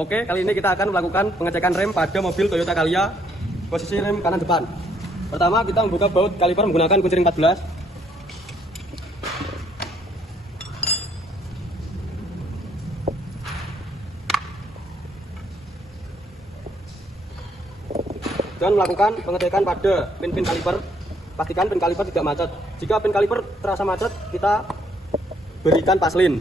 Oke, kali ini kita akan melakukan pengecekan rem pada mobil Toyota Calya. Posisi rem kanan depan. Pertama, kita membuka baut kaliper menggunakan kunci ring 14. Dan melakukan pengecekan pada pin-pin kaliper. Pastikan pin kaliper tidak macet. Jika pin kaliper terasa macet, kita berikan paslin.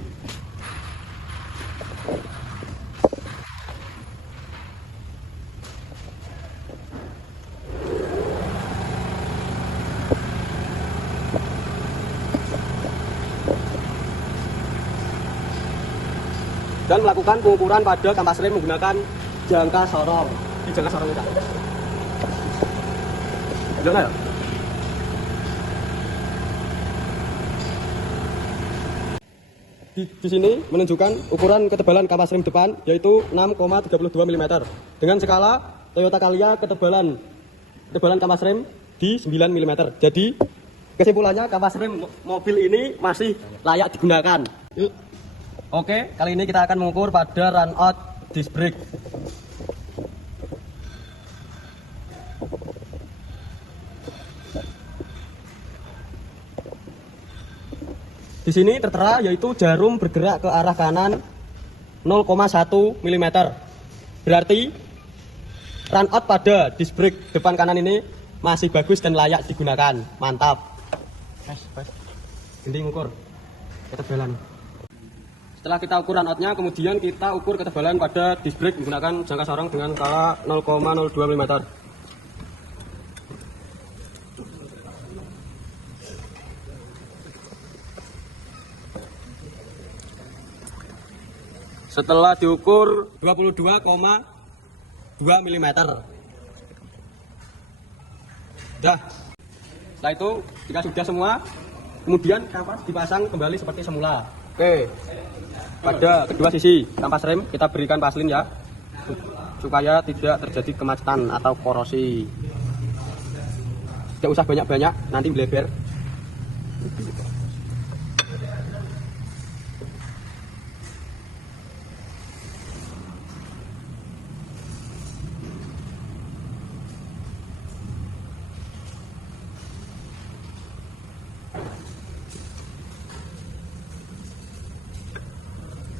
Dan melakukan pengukuran pada kampas rem menggunakan jangka sorong. Di jangka sorong kita. Jangan ya? Di sini menunjukkan ukuran ketebalan kampas rem depan yaitu 6,32 mm dengan skala Toyota Calya ketebalan kampas rem di 9 mm. Jadi kesimpulannya kampas rem mobil ini masih layak digunakan. Yuk. Oke, kali ini kita akan mengukur pada run out disc brake. Di sini tertera yaitu jarum bergerak ke arah kanan 0,1 mm. Berarti run out pada disc brake depan kanan ini masih bagus dan layak digunakan. Mantap. Ini mengukur ketebalan. Setelah kita ukur run out-nya, kemudian kita ukur ketebalan pada disc brake menggunakan jangka sorong dengan skala 0,02 mm. Setelah diukur 22,2 mm. Setelah itu, jika sudah semua, kemudian kampas dipasang kembali seperti semula. Oke. Pada kedua sisi kampas rem kita berikan paslin ya, supaya tidak terjadi kemacetan atau korosi. Tidak usah banyak-banyak, nanti melebar.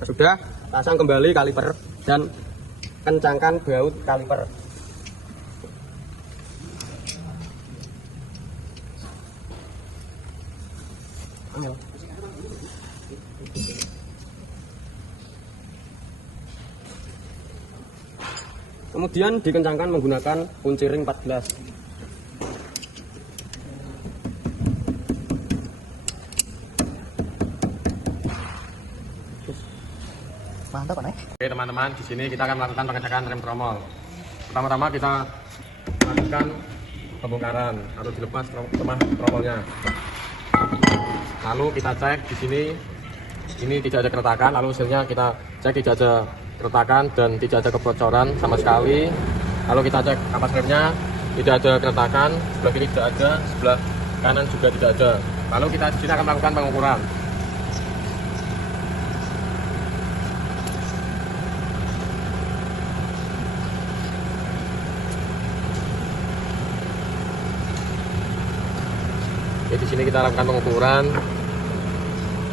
Sudah, pasang kembali kaliper dan kencangkan baut kaliper. Kemudian dikencangkan menggunakan kunci ring 14. Mantap, Pak. Oke teman-teman, di sini kita akan melakukan pengecekan rem tromol. Pertama-tama kita lakukan pembongkaran atau dilepas tromolnya. Lalu kita cek di sini, ini tidak ada keretakan. Lalu hasilnya kita cek tidak ada keretakan dan tidak ada kebocoran sama sekali. Lalu kita cek kampas remnya, tidak ada keretakan, sebelah kiri tidak ada, sebelah kanan juga tidak ada. Lalu kita di sini akan melakukan pengukuran. Oke, di sini kita lakukan pengukuran.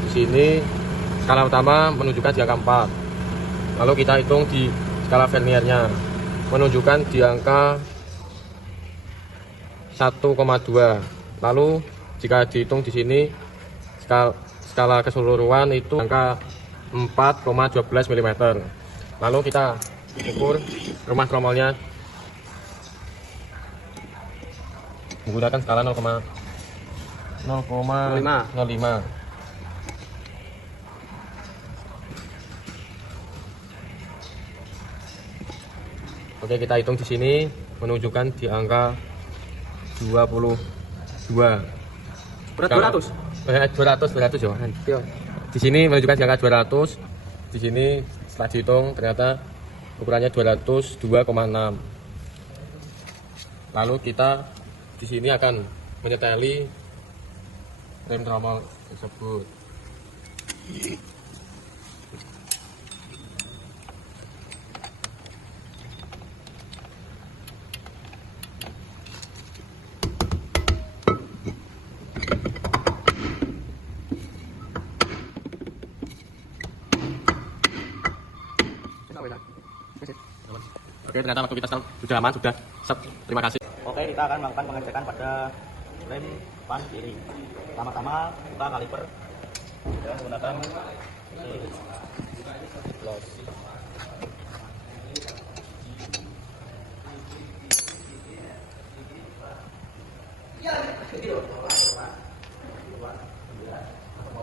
Di sini skala utama menunjukkan di angka 4. Lalu kita hitung di skala verniernya, menunjukkan di angka 1,2. Lalu jika dihitung di sini skala keseluruhan itu angka 4,12 mm. Lalu kita ukur rumah tromolnya menggunakan skala 0,05. Oke, kita hitung di sini menunjukkan di angka 22. Berat 200. 200 ya. Di sini menunjukkan di angka 200. Di sini setelah dihitung ternyata ukurannya 202,6. Lalu kita di sini akan menyeteli rem tromol tersebut. Oke, ternyata waktu kita sudah aman, sudah set. Terima kasih. Oke, kita akan melakukan pengecekan pada rem depan kiri. Pertama-tama buka kaliper dengan menggunakan los.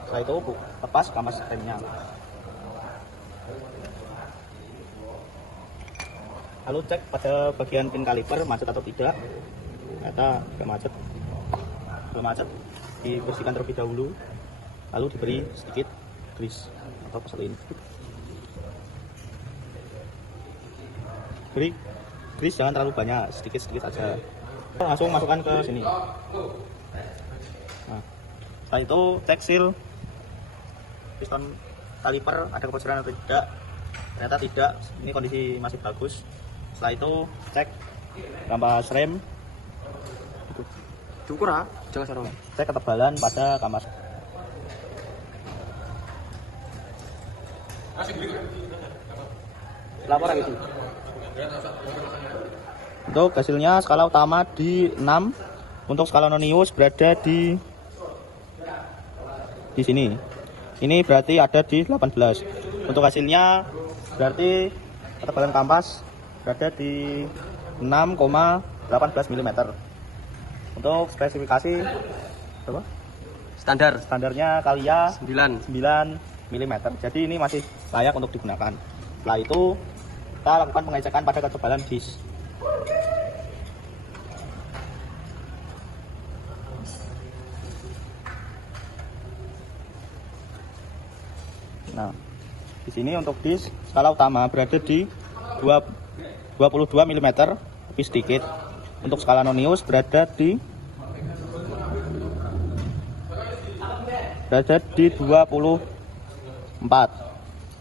Setelah itu lepas kampas remnya. Lalu cek pada bagian pin kaliper macet atau tidak. Ternyata tidak macet, belum macet. Dibersihkan terlebih dahulu, lalu diberi sedikit grease atau vaselin. Beri grease jangan terlalu banyak, sedikit-sedikit saja. Langsung masukkan ke sini. Nah, setelah itu cek seal piston kaliper ada kebocoran atau tidak. Ternyata tidak, ini kondisi masih bagus. Setelah itu cek kampas rem, Cukur jangan sarung. cek ketebalan pada kampas. Laporan itu. Untuk hasilnya skala utama di 6, untuk skala nonius berada di sini. Ini berarti ada di 18. Untuk hasilnya berarti ketebalan kampas berada di 6,18 mm. Untuk spesifikasi berapa? Standarnya Kalia 9 mm. Jadi ini masih layak untuk digunakan. Setelah itu kita lakukan pengecekan pada ketebalan disk. Nah, di sini untuk disk skala utama berada di 22 mm, lebih sedikit. Untuk skala nonius berada di 24.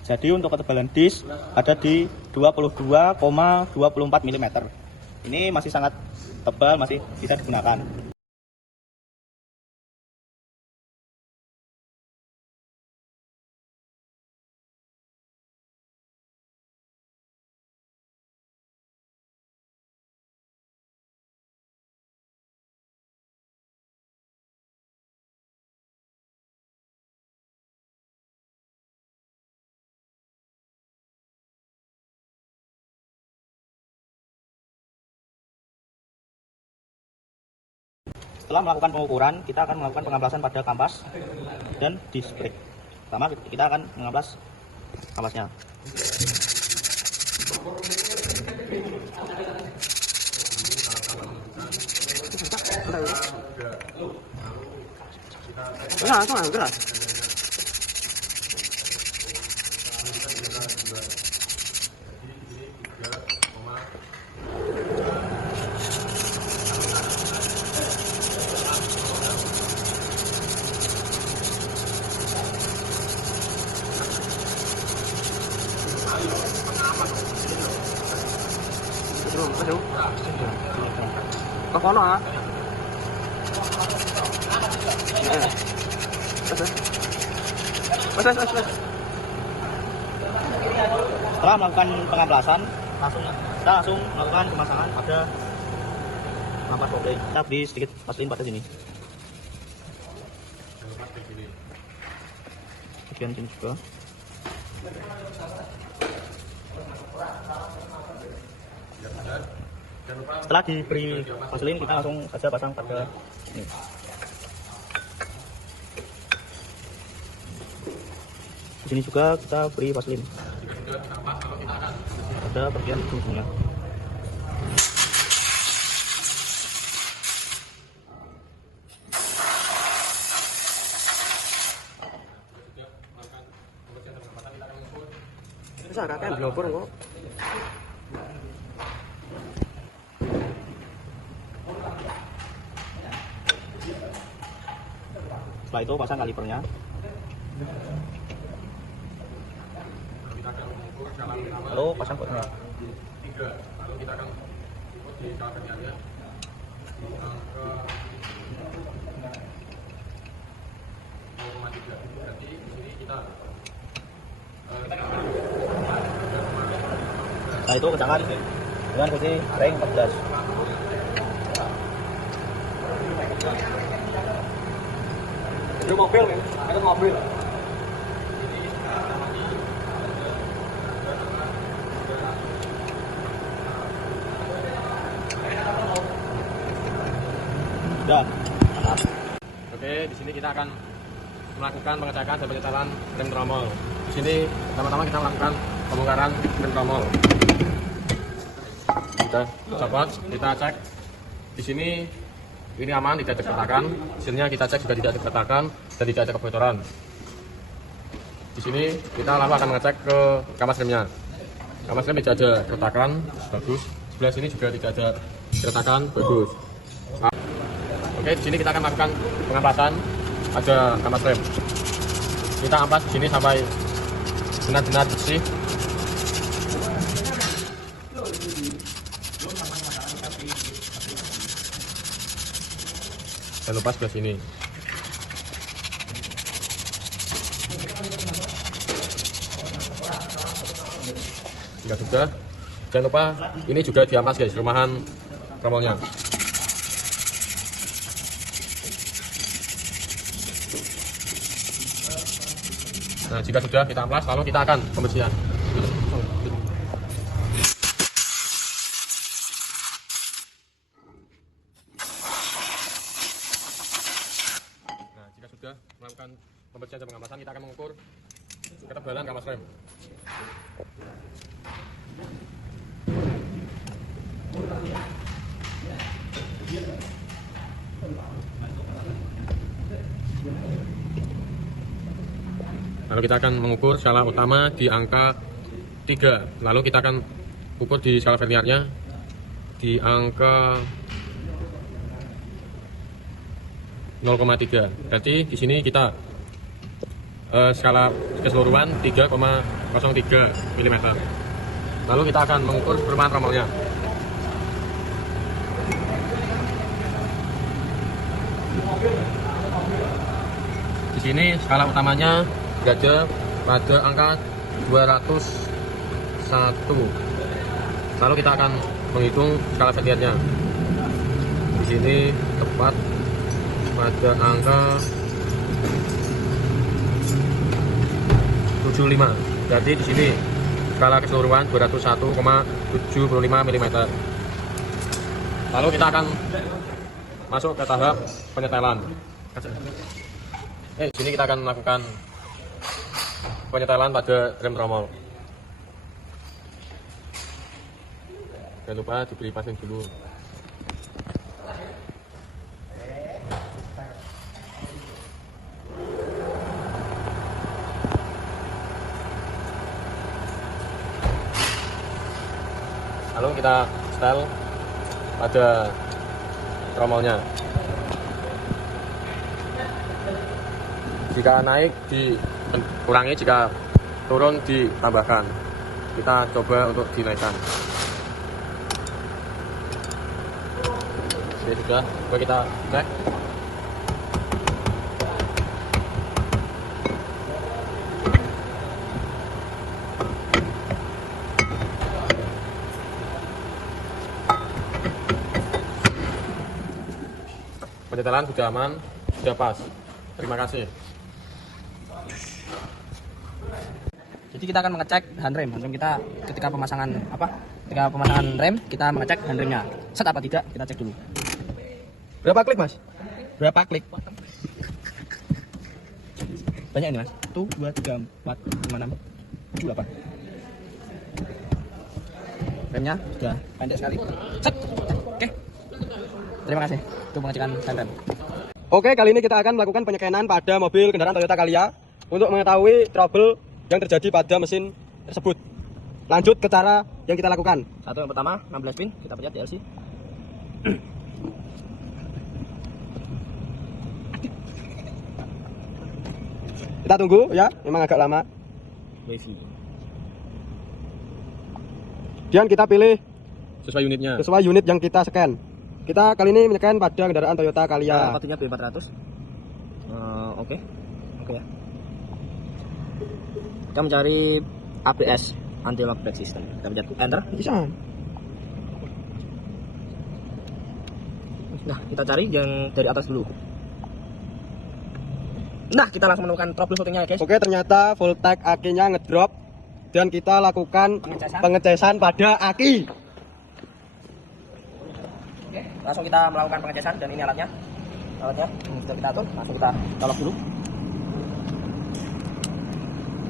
Jadi untuk ketebalan disk ada di 22,24 mm. Ini masih sangat tebal, masih bisa digunakan. Setelah melakukan pengukuran, kita akan melakukan pengamplasan pada kampas dan disc brake. Pertama, kita akan mengamplas kampasnya. Langsung gerak. Có phó nó hả? Setelah melakukan pengamplasan, kita langsung melakukan pemasangan pada kampas kopling. Kita beri sedikit vaselin pada sini. Bagian sini juga. Setelah diberi vaselin, kita langsung saja pasang pada ini. Di sini juga kita beri vaselin pada bagian ujungnya. Bisa kakek blobor kok. Setelah itu pasang kalipernya. Lalu pasang kotnya. Setelah itu kencangkan dengan kunci ring 14. Itu mobil kan? Itu mobil. Sudah. Oke, di sini kita akan melakukan pengecekan dan penyetelan rem tromol. Di sini pertama-tama kita melakukan pembongkaran rem tromol. Sudah copot, kita cek. Di sini ini aman, tidak ada keretakan. Mesinnya kita cek juga tidak ada keretakan dan tidak ada kebocoran. Di sini kita lalu akan mengecek ke kampas remnya. Kampas rem tidak ada keretakan, bagus. Sebelah sini juga tidak ada keretakan, bagus. Oke, di sini kita akan melakukan pengampasan pada kampas rem. Kita ampas di sini sampai benar-benar bersih. Jangan lupa sebelah sini. Jika sudah, jangan lupa ini juga diampas guys, rumahan tromolnya. Nah, jika sudah kita amplas, lalu kita akan pembersihan. Nah, jika sudah melakukan pembersihan dan pengampasan, kita akan mengukur ketebalan kampas rem. Lalu kita akan mengukur skala utama di angka 3. Lalu kita akan ukur di skala verniarnya di angka 0,3. Berarti di sini kita skala keseluruhan 3,03 mm. Lalu kita akan mengukur perubahan tromolnya. Di sini skala utamanya berada pada angka 201. Lalu kita akan menghitung skala verniarnya. Di sini tepat pada angka 75. Berarti di sini skala keseluruhan 201,75 mm. Lalu kita akan masuk ke tahap penyetelan. Di sini kita akan melakukan penyetelan pada rem tromol. Jangan lupa diberi pasang dulu. Lalu kita setel pada tromolnya. Jika naik dikurangi, jika turun ditambahkan. Kita coba untuk dinaikkan. Ini sudah, coba kita cek. Penyetelan sudah aman, sudah pas. Terima kasih. Jadi kita akan mengecek handrem kita ketika pemasangan ketika pemasangan rem kita mengecek handremnya set apa tidak, kita cek dulu. Berapa klik, Mas? Berapa klik? Banyak ini, Mas. 1 2 3 4 5 6 7 8. Remnya sudah pendek sekali. Set. Oke. Terima kasih untuk pengecekan rem. Oke, kali ini kita akan melakukan penyekenan pada mobil kendaraan Toyota Calya untuk mengetahui trouble yang terjadi pada mesin tersebut. Lanjut ke cara yang kita lakukan. Satu yang pertama 16 pin kita pencet DLC. Kita tunggu ya, memang agak lama. Wifi. Kemudian kita pilih Sesuai unitnya. sesuai unit yang kita scan. Kita kali ini menyeken pada kendaraan Toyota Calya. Patutnya B400. Oke. Oke ya. Kita mencari ABS, anti lock brake system. Kita pencet enter. Bisa. Nah, kita cari yang dari atas dulu. Nah, kita langsung menemukan troubleshootingnya ya guys. Oke, ternyata voltage akinya ngedrop dan kita lakukan pengecasan pada aki. Oke, langsung kita melakukan pengecasan dan ini alatnya. Alatnya ini sudah kita atur, langsung kita colok dulu.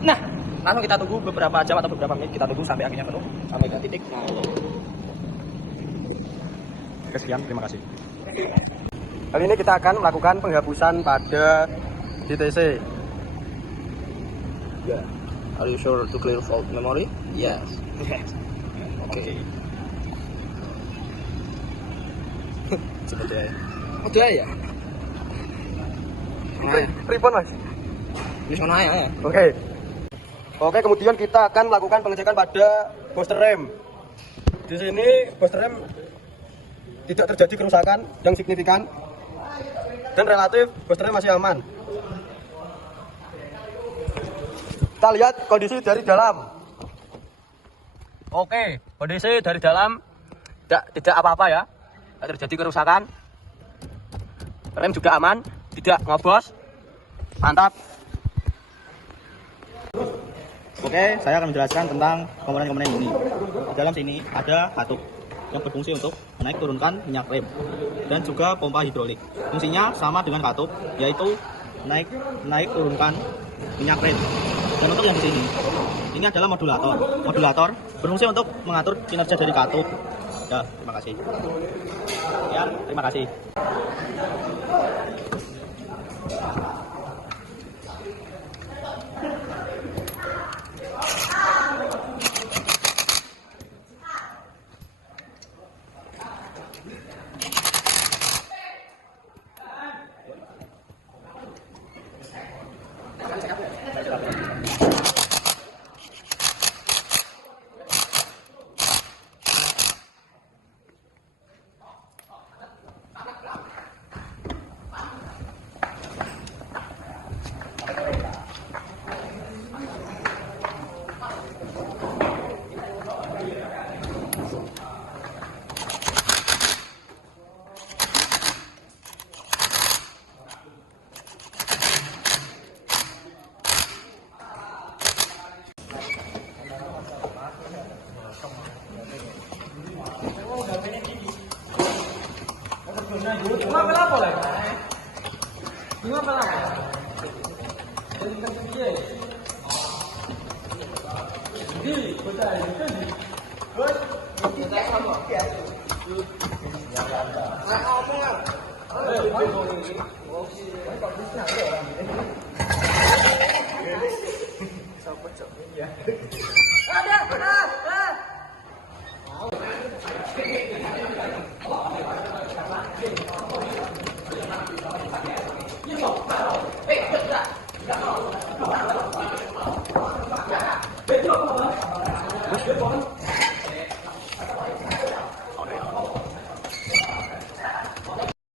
Nah, langsung kita tunggu beberapa jam atau beberapa menit, kita tunggu sampai akinya penuh, sampai ke titik. Oke, sekian, terima kasih. Kali ini kita akan melakukan penghapusan pada DTC. Yeah. Are you sure to clear fault memory? Yes. Oke. Seperti ya. Oke ya. Ribon, Mas. Ini sana ya. Oke. Oke, kemudian kita akan melakukan pengecekan pada booster rem. Di sini booster rem tidak terjadi kerusakan yang signifikan dan relatif booster rem masih aman. Kita lihat kondisi dari dalam. Oke, kondisi dari dalam tidak apa-apa ya. Tidak terjadi kerusakan. Rem juga aman, tidak ngobos. Mantap. Oke, saya akan menjelaskan tentang komponen-komponen ini. Di dalam sini ada katup yang berfungsi untuk menaik turunkan minyak rem dan juga pompa hidrolik. Fungsinya sama dengan katup, yaitu naik turunkan minyak rem. Dan untuk yang di sini, ini adalah modulator. Modulator berfungsi untuk mengatur kinerja dari katup. Ya, terima kasih. Ya, terima kasih.